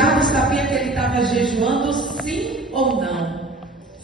diabo sabia que ele estava jejuando, sim ou não?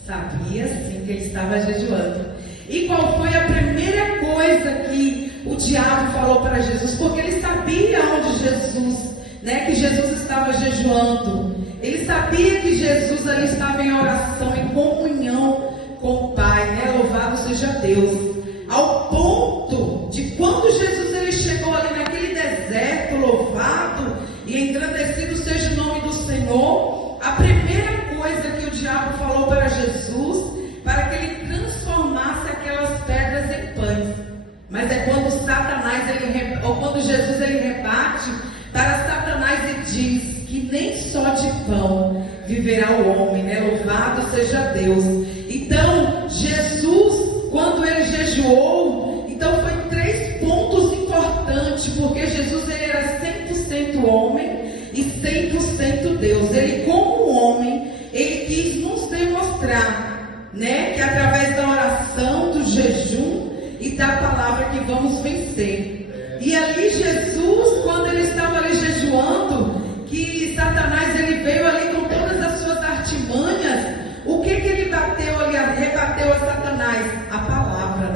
Sabia sim que ele estava jejuando. E qual foi a primeira coisa que o diabo falou para Jesus? Porque ele sabia onde Jesus, que Jesus estava jejuando. Ele sabia que Jesus ali estava em oração, em comunhão com o Pai, Louvado seja Deus. Ao ponto de quando Jesus ele chegou ali naquele deserto, louvado e engrandecido seja o nome do Senhor, a primeira coisa que o diabo falou para Jesus, para que ele transformasse aquelas pedras em pães. Mas é quando Satanás, ou quando Jesus ele rebate para Satanás e diz que nem só de pão viverá o homem, Louvado seja Deus. Então, Jesus, quando ele jejuou, então foi 3 pontos importantes, porque Jesus ele era 100% homem e 100% Deus. Ele, como homem, ele quis nos demonstrar, que através da oração, do jejum e da palavra que vamos vencer. E ali Jesus, quando ele estava ali jejuando, que Satanás ele veio ali com todas as suas artimanhas, o que ele bateu ali, rebateu a Satanás? A palavra,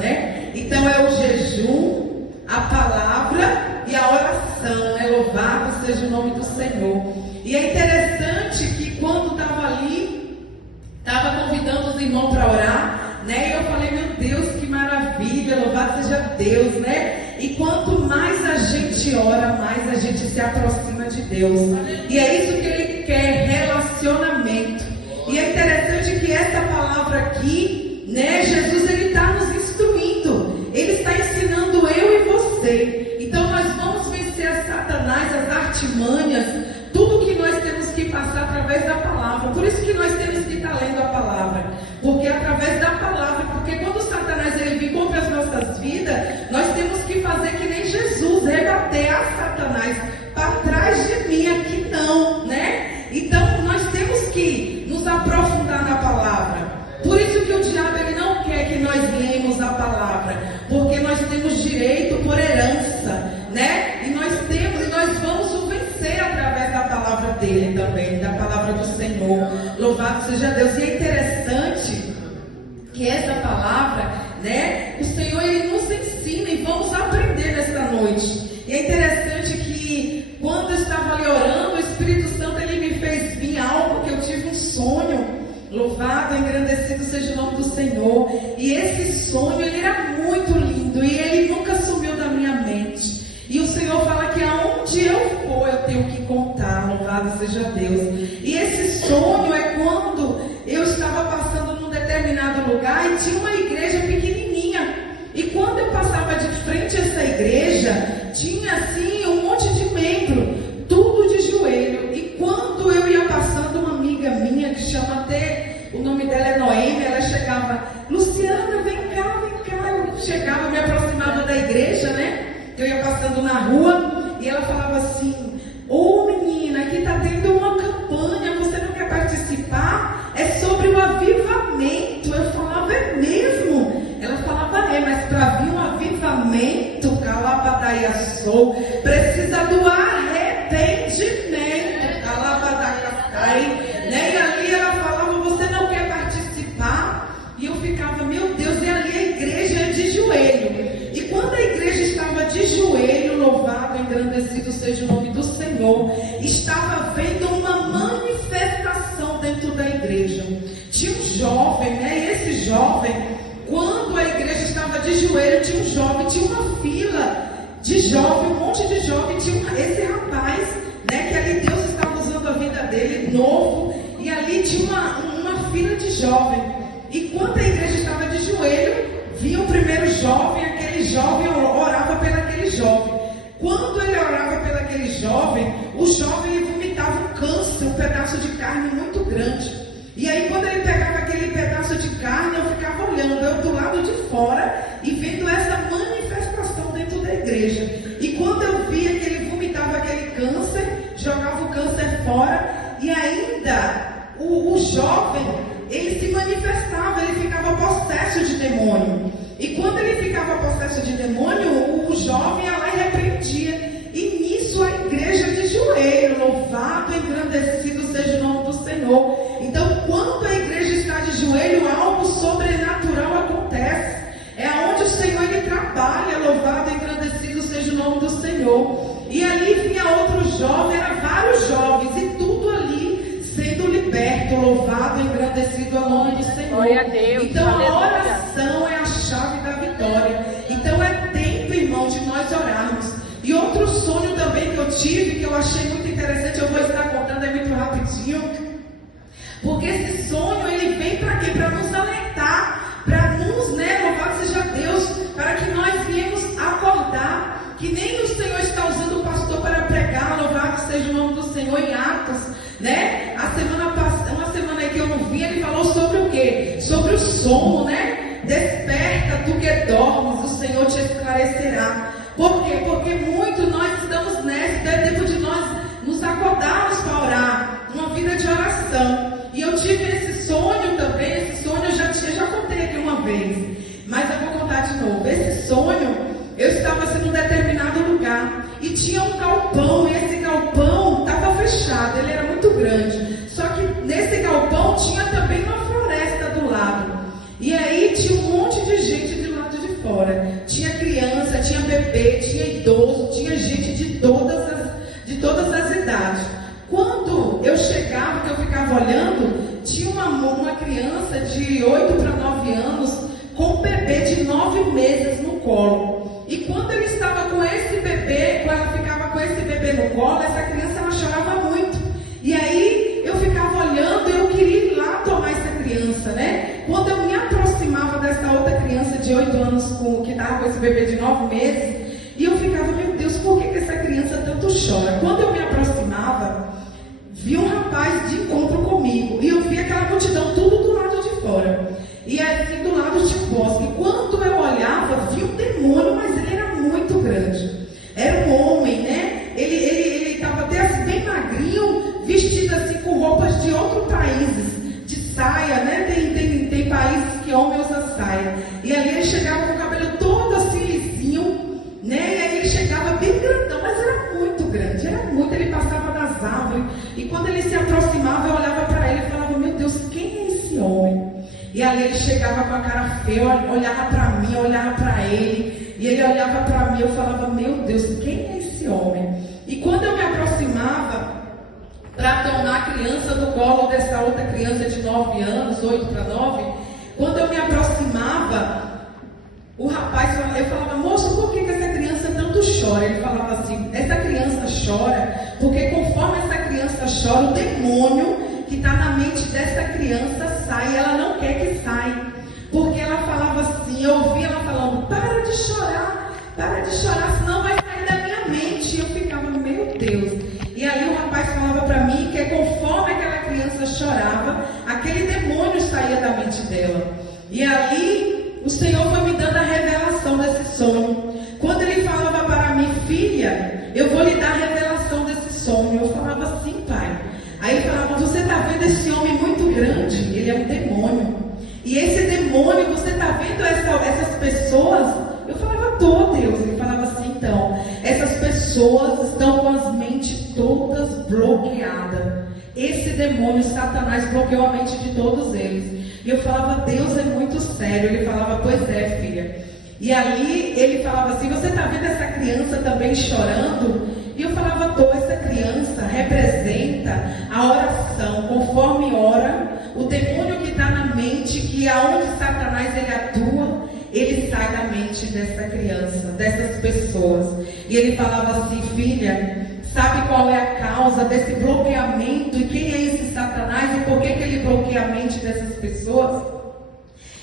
Então é o jejum, a palavra e a oração, Louvado seja o nome do Senhor. E é interessante que quando estava ali, estava convidando os irmãos para orar, e eu falei, meu Deus, que maravilha, louvado seja Deus, E quanto mais a gente ora, mais a gente se aproxima de Deus. E é isso que ele quer, relacionamento. E é interessante que essa palavra aqui, Jesus ele está nos instruindo. Ele está ensinando eu e você. Então nós vamos vencer a Satanás, as artimanhas, tudo que nós temos que passar através da palavra. Por isso que nós temos que estar lendo a palavra. Porque através da palavra, porque quando Satanás ele vem contra as nossas vidas, nós temos que fazer que nem Jesus, rebater a Satanás, para trás de mim, aqui não, Então nós temos que nos aprofundar na palavra. Por isso que o diabo ele não quer que nós lemos a palavra, porque nós temos direito por herança, E nós vamos o vencer através da palavra dele também, da palavra do Senhor. Louvado seja Deus. E é interessante que essa palavra, o Senhor ele nos ensina e vamos aprender nesta noite. E é interessante que quando eu estava ali orando, o Espírito Santo ele me fez vir algo que eu tive um sonho. Louvado, engrandecido seja o nome do Senhor. E esse sonho ele era muito lindo e ele nunca sumiu da minha mente. E o Senhor fala que aonde eu for eu tenho que contar. Louvado seja Deus. E esse sonho é quando eu estava passando num determinado lugar e tinha uma igreja pequenininha. E quando eu passava de frente a essa igreja, tinha assim um monte de membro, tudo de joelho. E quando eu ia passando, uma amiga minha que chama até, o nome dela é Noemi, ela chegava, Luciana, vem cá, vem cá. Eu chegava, me aproximava da igreja, Eu ia passando na rua e ela falava assim, ô menina, aqui está tendo uma campanha, você não quer participar? É sobre o avivamento. Eu falava, é mesmo? Ela falava, mas para vir um avivamento, calabadaiaçou, precisa do arrependimento, calabadaiacai, E ali ela falava, você não quer participar? E eu ficava, meu Deus, e ali a igreja é de joelho. E quando a igreja estava de joelho, louvado, engrandecido seja o nome do Senhor, estava vendo uma manifestação dentro da igreja. Tinha um jovem, E esse jovem, quando a igreja estava de joelho, tinha um jovem, tinha uma fila de jovem, um monte de jovem, tinha esse rapaz, que ali Deus estava usando a vida dele, novo, e ali tinha uma fila de jovem. E quando a igreja estava de joelho, vinha o primeiro jovem, aquele jovem orava pelaquele jovem. Quando ele orava pelaquele jovem, o jovem vomitava um câncer, um pedaço de carne muito grande. E aí quando ele pegava aquele pedaço de carne, eu ficava olhando, eu do lado de fora e vendo essa manifestação dentro da igreja. E quando eu via que ele vomitava aquele câncer, jogava o câncer fora, e ainda o jovem, ele se manifestava, ele ficava possesso de demônio. E quando ele ficava possesso de demônio, o jovem ia lá e repreendia. E nisso a igreja de joelho. joelho, louvado e engrandecido seja o nome do Senhor. Então, quando a igreja está de joelho, algo sobrenatural acontece. É onde o Senhor ele trabalha, louvado e engrandecido seja o nome do Senhor. E ali vinha outro jovem, eram vários jovens, e tudo ali sendo liberto, louvado e engrandecido ao nome do Senhor. Glória a Deus, então aleluia. a oração é a chave da vitória. Então é tempo, irmão, de nós orarmos. E outro sonho também que eu tive, que eu achei muito interessante, eu vou estar contando, é muito rapidinho. Porque esse sonho, ele vem para quê? Para nos alertar, para nos, louvado seja Deus, para que nós viemos acordar, que nem o Senhor está usando o pastor para pregar, louvado seja o nome do Senhor em Atos, né? A semana passada, uma semana aí que eu não vi, ele falou sobre o quê? Sobre o sono, né? Desperta tu que dormes, o Senhor te esclarecerá. Por quê? Porque muito nós estamos nessa, é tempo de nós nos acordarmos para orar, uma vida de oração. E eu tive esse sonho também, esse sonho eu já contei aqui uma vez, mas eu vou contar de novo. Esse sonho, eu estava assim num determinado lugar, e tinha um galpão, e esse galpão estava fechado, ele era muito grande. Só que nesse galpão tinha também uma floresta do lado. E aí tinha um monte de gente do lado de fora. Tinha criança, tinha bebê, tinha idoso, tinha gente de todas as idades. Quando eu chegava, que eu ficava olhando, tinha uma criança de 8 para 9 anos com um bebê de 9 meses no colo. E quando ele estava com esse bebê, quando ela ficava com esse bebê no colo, essa criança ela chorava muito. E aí eu ficava olhando e eu queria ir lá tomar essa criança, né? Quando eu me aproximava dessa outra criança de 8 anos que estava com esse bebê de 9 meses, e eu ficava, meu Deus, por que essa criança tanto chora? Quando eu me aproximava, vi um rapaz de encontro comigo, e eu vi aquela multidão tudo do lado de fora, e assim do lado de bosque. E quando eu olhava, vi um demônio, mas ele era muito grande. Era um homem, né? Ele estava até assim bem magrinho, vestido assim com roupas de outros países, de saia, né? Tem países que homem usa saia. E ali ele chegava com o cabelo todo assim lisinho, né? E aí ele chegava bem grandão, mas era muito grande, era muito. Ele passava nas árvores, e quando ele se aproximava, eu olhava para ele e falava, meu Deus, quem é esse homem? E ali ele chegava com a cara feia, olhava para mim, eu olhava para ele, e ele olhava para mim, eu falava, meu Deus, quem é esse homem? E quando eu me aproximava para tomar a criança do colo dessa outra criança de 9 anos, 8 para 9, quando eu me aproximava, o rapaz, eu falava, moço, por que essa criança tanto chora? Ele falava assim, essa criança chora porque conforme essa criança chora, o demônio que está na mente dessa criança sai, e ela não quer que saia. Porque ela falava assim, eu ouvia ela falando, para de chorar, senão vai sair da minha mente. E eu ficava, meu Deus. E aí o rapaz falava para mim que conforme aquela criança chorava, aquele demônio saía da mente dela. E aí o Senhor foi me dando a revelação desse sonho. Quando ele falava para mim, filha, eu vou lhe dar a revelação desse sonho. Eu falava assim, pai. Aí ele falava, você está vendo esse homem muito grande? Ele é um demônio. E esse demônio, você está vendo essas pessoas? Eu falava, tô, Deus. Ele falava assim, então, essas pessoas estão com as mentes todas bloqueadas. Esse demônio, Satanás, bloqueou a mente de todos eles. E eu falava, Deus é muito sério. Ele falava, pois é, filha. E ali ele falava assim, você está vendo essa criança também chorando? E eu falava, essa criança representa a oração. Conforme ora, o demônio que está na mente, que aonde Satanás ele atua, ele sai da mente dessa criança, dessas pessoas. E ele falava assim, filha, sabe qual é a causa desse bloqueamento? E quem é esse Satanás? E por que ele bloqueia a mente dessas pessoas?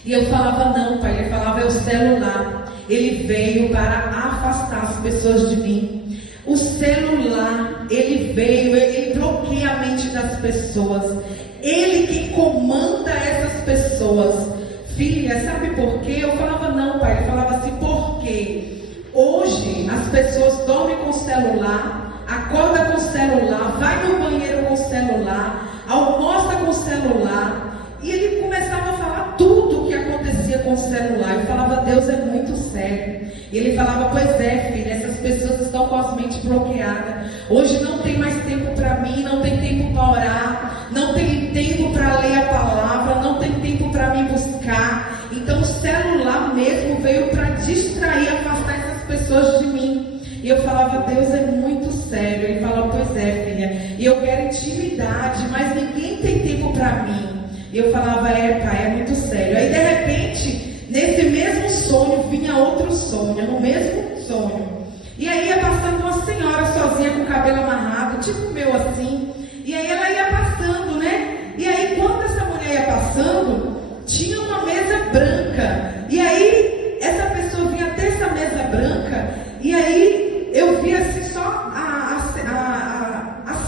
E eu falava, não, pai. Ele falava, é o celular. Ele veio para afastar as pessoas de mim. O celular, ele veio, ele bloqueia a mente das pessoas. Ele que comanda essas pessoas. Filha, sabe por quê? Eu falava, não, pai. Ele falava assim, por quê? Hoje, as pessoas dormem com o celular, acorda com o celular, vai no banheiro com o celular, almoça com o celular. E ele começava a falar tudo o que acontecia com o celular. Eu falava, Deus é muito sério. E ele falava, pois é, filha, essas pessoas estão com as mentes bloqueadas. Hoje não tem mais tempo para mim, não tem tempo para orar, não tem tempo para ler a palavra, não tem tempo para me buscar. Então o celular mesmo veio para distrair, afastar essas pessoas de mim. E eu falava, Deus, é muito sério. Ele falou, pois é, filha, e eu quero intimidade, mas ninguém tem tempo para mim. E eu falava, pai, é muito sério. Aí de repente, nesse mesmo sonho, vinha outro sonho, no mesmo sonho. E aí ia passando uma senhora sozinha com o cabelo amarrado, tipo o meu assim. E aí ela ia passando, né? E aí quando essa mulher ia passando, tinha uma mesa branca. E aí essa pessoa vinha até essa mesa branca. E aí eu vi assim só a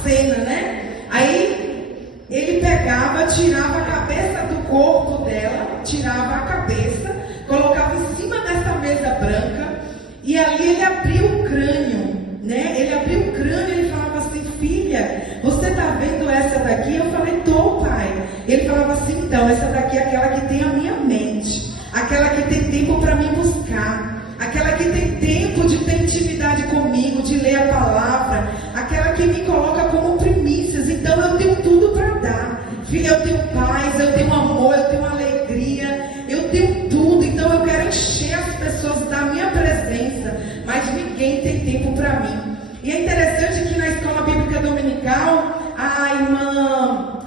cena, né? Aí ele pegava, tirava a cabeça do corpo dela, tirava a cabeça, colocava em cima dessa mesa branca. E ali ele abriu o crânio, né? Ele abriu o crânio e ele falava assim, filha, você está vendo essa daqui? Eu falei, tô, pai. Ele falava assim, então, essa daqui é aquela que tem a minha mente, aquela que tem tempo para me buscar, aquela que tem tempo de ter intimidade comigo, de ler a palavra, aquela que me coloca como primícias. Então eu tenho tudo para dar. Filha, eu tenho paz, eu tenho amor, eu tenho alegria, eu tenho tudo. Então eu quero encher as pessoas da minha presença, mas ninguém tem tempo para mim. E é interessante que na escola bíblica dominical, a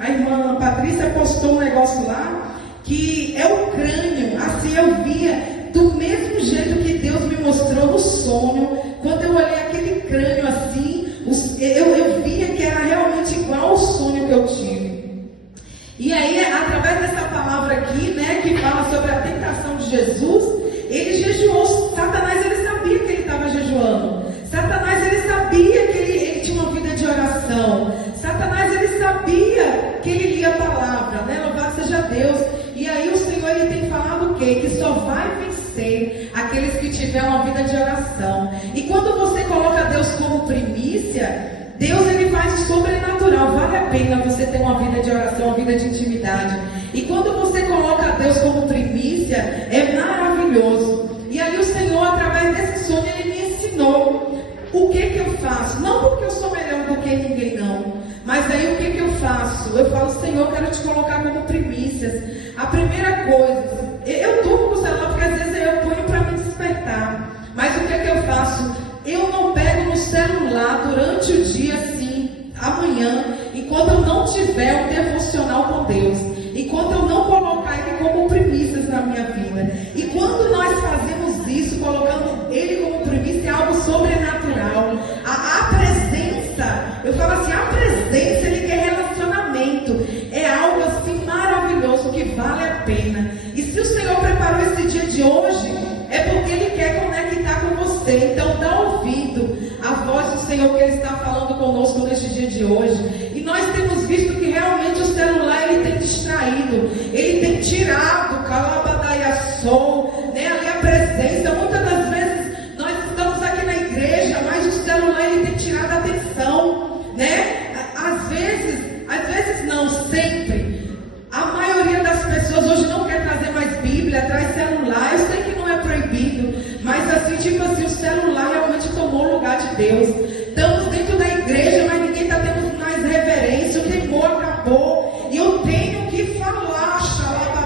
irmã Patrícia postou um negócio lá, que é o crânio. Assim eu via, do mesmo jeito que Deus me mostrou no sonho, quando eu olhei aquele crânio assim, eu via que era realmente igual ao sonho que eu tive. E aí, através dessa palavra aqui, né, que fala sobre a tentação de Jesus, ele jejuou. Satanás, ele sabia que ele estava jejuando. Satanás, ele sabia que ele tinha uma vida de oração. Satanás, ele sabia que ele lia a palavra, né? Louvado seja Deus. E aí o Senhor, ele tem falado o quê? Que só vai vencer aqueles que tiverem uma vida de oração. E quando você coloca Deus como primícia, Deus, ele faz o sobrenatural. Vale a pena você ter uma vida de oração, uma vida de intimidade. E quando você coloca Deus como primícia, é maravilhoso. E aí o Senhor, através desse sonho, ele me ensinou o que eu faço. Não porque eu sou melhor do que ninguém, não. Mas aí o que eu faço? Eu falo, Senhor, eu quero te colocar como primícias. A primeira coisa, eu durmo com o celular porque às vezes eu ponho para me despertar. Mas o que eu faço? Eu não pego no celular durante o dia assim, amanhã, enquanto eu não tiver um devocional com Deus, enquanto eu não colocar Ele como primícias na minha vida. E quando nós fazemos isso, colocando Ele como primícia, é algo sobrenatural. A presença, eu falo assim, a presença, Ele quer relacionamento, é algo assim maravilhoso que vale a pena. E se o Senhor preparou esse dia de hoje, é porque Ele quer conectar com você. Então dá ouvido à voz do Senhor que Ele está falando conosco neste dia de hoje. E nós temos visto que realmente o celular, ele tem distraído, ele tem tirado calabadaiaçol, né, ali a presença. Muitas das vezes nós estamos aqui na igreja, mas o celular, ele tem tirado a atenção, né? Às vezes não, sempre. A maioria das pessoas hoje não quer trazer mais Bíblia, traz celular. Eu sei que não é proibido, mas assim, tipo assim, o celular realmente tomou o lugar de Deus. Estamos dentro da igreja, mas ninguém está tendo mais reverência. O temor acabou. E eu tenho que falar,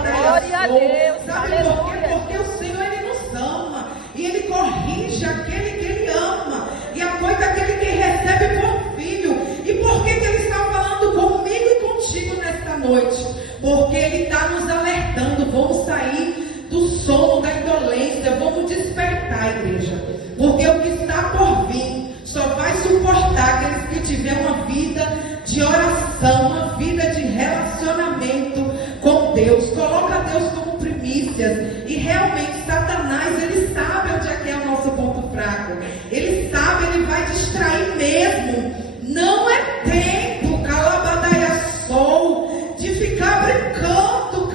glória a Deus, sabe por quê? Porque o Senhor, Ele nos ama. E Ele corrige aquele que Ele ama. E apoia aquele que recebe por filho. E por que Ele está falando comigo e contigo nesta noite? Porque Ele está nos alertando. Vamos sair do sono, da indolência. Vamos despertar, igreja. Porque o que está por vir só vai suportar aqueles que tiverem uma vida de oração, uma vida de relacionamento com Deus. Coloca Deus como primícias. E realmente Satanás, ele sabe onde é que é o nosso ponto fraco. Ele sabe, ele vai distrair mesmo. Não é tempo, calabadaiaçol, de ficar brincando,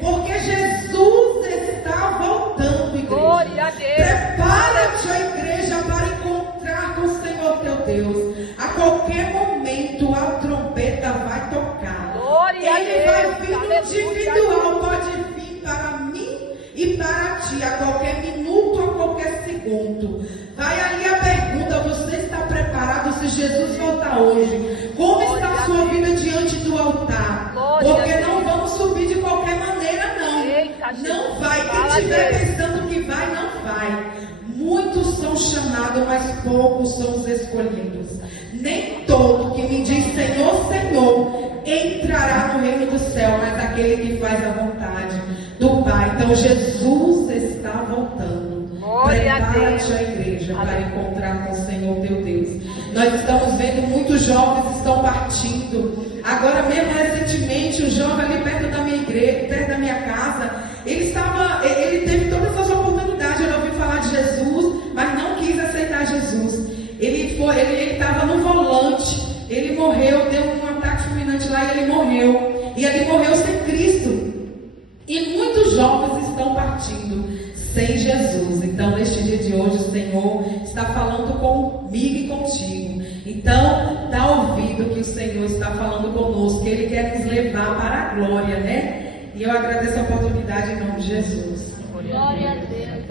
porque Jesus está voltando, igreja. Glória a Deus. Prepara-te, a igreja, para encontrar com o Senhor teu Deus. A qualquer momento a trombeta vai tocar. Glória a Deus. Ele vai vir Aleluia. individual, pode vir para mim e para ti, a qualquer minuto, a qualquer qualquer segundo. Vai ali a pergunta: você está preparado se Jesus voltar hoje? Como está a sua vida diante do altar? Porque não vamos subir de qualquer maneira, não. Não vai. Quem estiver pensando que vai, não vai. Muitos são chamados, mas poucos são os escolhidos. Nem todo que me diz Senhor, Senhor, entrará no reino do céu, mas aquele que faz a vontade do Pai. Então Jesus está voltando. Prepara-te a igreja para encontrar com o Senhor teu Deus. Nós estamos vendo muitos jovens estão partindo. Agora mesmo recentemente, um jovem ali perto da minha igreja, perto da minha casa, ele teve todas essas oportunidades. Ele ouviu falar de Jesus, mas não quis aceitar Jesus. Ele estava no volante, ele morreu, deu um ataque fulminante lá e ele morreu. E ele morreu sem Cristo. E muitos jovens estão partindo sem Jesus. Então, neste dia de hoje, o Senhor está falando comigo e contigo. Então, dá ouvido que o Senhor está falando conosco, que Ele quer nos levar para a glória, né? E eu agradeço a oportunidade em nome de Jesus. Glória a Deus.